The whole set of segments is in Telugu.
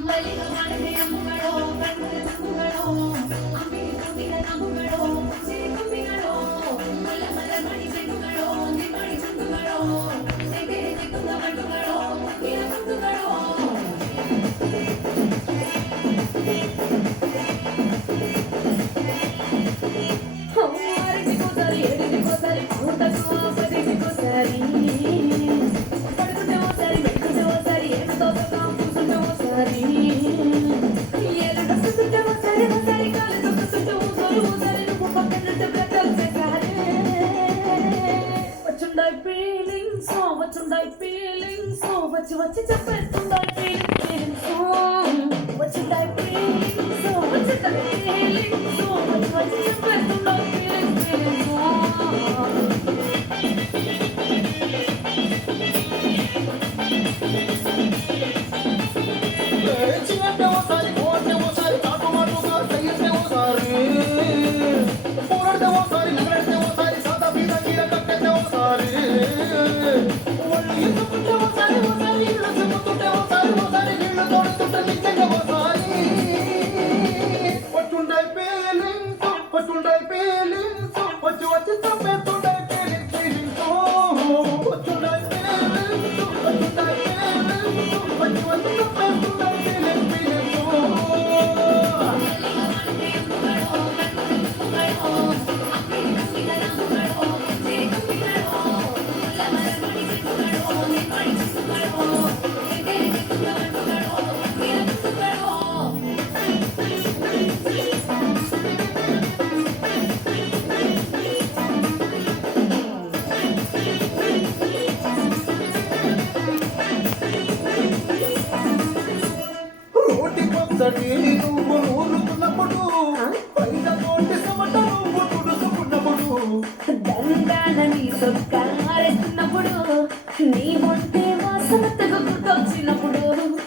ಮಲ್ಲಿಗೆ ಮಾಡದೆ ಅಮ್ಮುಗಳು ಕಣ್ಣುಗಳ ಚಂಬುಗಳು ಅಂಬಿಗೆ ಕೂತಿನ ಕಂಬುಗಳು ಸಿರಿ ಕೊಂಬಿಗಳು ಮಲ್ಲ ಮಲ್ಲ ಮಾಡಿ ಚೆಂಡುಗಳು ನಿಮ್ಮಡಿ ಚಂದುಗಳು ತೆಗೆ ತೆಕ್ಕುವ ಬಂಡುಗಳು ಮುಕ್ಕಿನ ಕುಂದುಗಳು ఆరింటికోసారి ఏడింటికోసారి పూటకు పదింటికోసారి పడుకుంటే ఓసారి పెట్టుకుంటే ఓసారి ఏమి తోపగా కూర్చుంటే ఓసారి ఏడు దొక్కుతుంటే ఓసారి ఓసారి కాలు దొక్కుతుంటే ఓసారి ఓసారి నువ్వు పక్కనుంటే బ్రతలు చేసారి వచ్చుండాయి ఫీలింగ్స్ వచ్చి వచ్చి చెప్పేస్తుండాయి ఫీలింగ్స్ వచ్చుండాయి ఫీలింగ్స్ వచ్చుండాయి ఫీలింగ్స్ వచ్చి వచ్చి చెప్పేస్తుండాయి ఫీలింగ్స్ చిన్నట్టే ఓసారి కోటే ఓసారి చాటు మాటుగా చెయ్యతే ఓసారి పోరాడితే ఓసారి నగలడితే ఓసారి సాదా బీద కీర కట్టేతే ఓసారి ఒళ్ళు ఎత్తుకుంటే ఓసారి ఓసారి ఇళ్ళు చెప్పుతుంటే ఓసారి ఓసారి నీళ్లు తోడుతుంటే నిజంగా ఓసారి వచ్చుండాయి ఫీలింగ్స్ వచ్చి వచ్చి చంపేస్తుండాయి ఫీలింగ్స్ వచ్చుండాయి ఫీలింగ్స్ వచ్చి వచ్చి చంపేస్తుండాయి రోటి పచ్చడి నువ్వు ఊరుకున్నప్పుడు పైన తోటి సమట నువ్వు తుడుచుకున్నప్పుడు దండాలని సొక్కారెత్తున్నప్పుడు నీ ఒంటే వాసనతగా గుర్తొచ్చినప్పుడు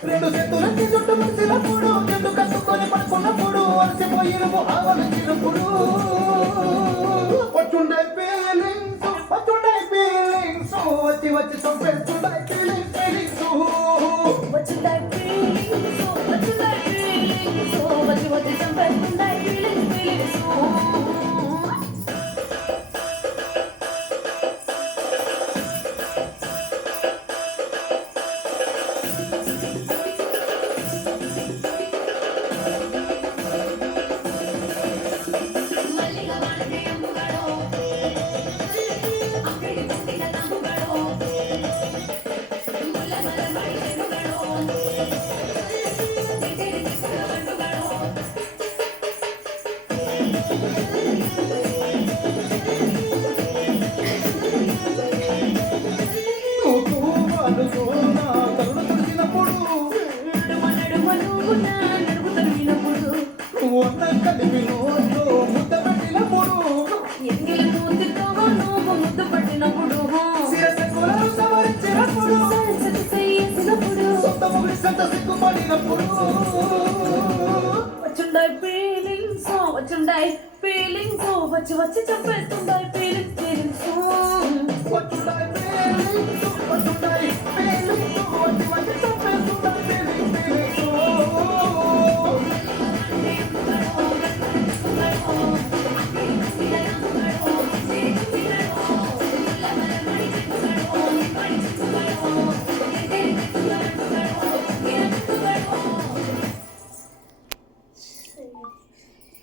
రెండు చేతులకి చుట్టు ముసినప్పుడు చెట్టు కట్టుకొని పడుకున్నప్పుడు అలసిపోయి నువ్వు ఆవలించినప్పుడు వచ్చుండాయి ఫీలింగ్స్ వచ్చి వచ్చి చంపేస్తుండాయి ఫీలింగ్స్ వచ్చుండాయి ఫీలింగ్స్ వచ్చి వచ్చి చంపేస్తుండాయి ఫీలింగ్స్ మల్లిగా వాడదే అమ్ముಗಳು అంగడి పుట్టిన నమ్ముಗಳು ముల్ల మల్ల మడి చెడుಗಳು తెగరి తెక్కుల బండుಗಳು అనుకున్నా తరుణ తుడిచినప్పుడు నడుమ నా నడుము తరిమినప్పుడు ఉన్న కలిపి నోట్లో ముద్ద పెట్టినప్పుడు ఎంగిలి మూతితో నువ్వు ముద్దు పట్టినప్పుడు శిరసకులను సవరించినప్పుడు సరసతి చేసినప్పుడు సొంత ముగిలి సంత సిగ్గుపడినప్పుడు వచ్చుండాయి ఫీలింగ్స్ వచ్చి వచ్చి చంపేస్తుండాయి ఫీలింగ్స్ వచ్చుండాయి ఫీలింగ్స్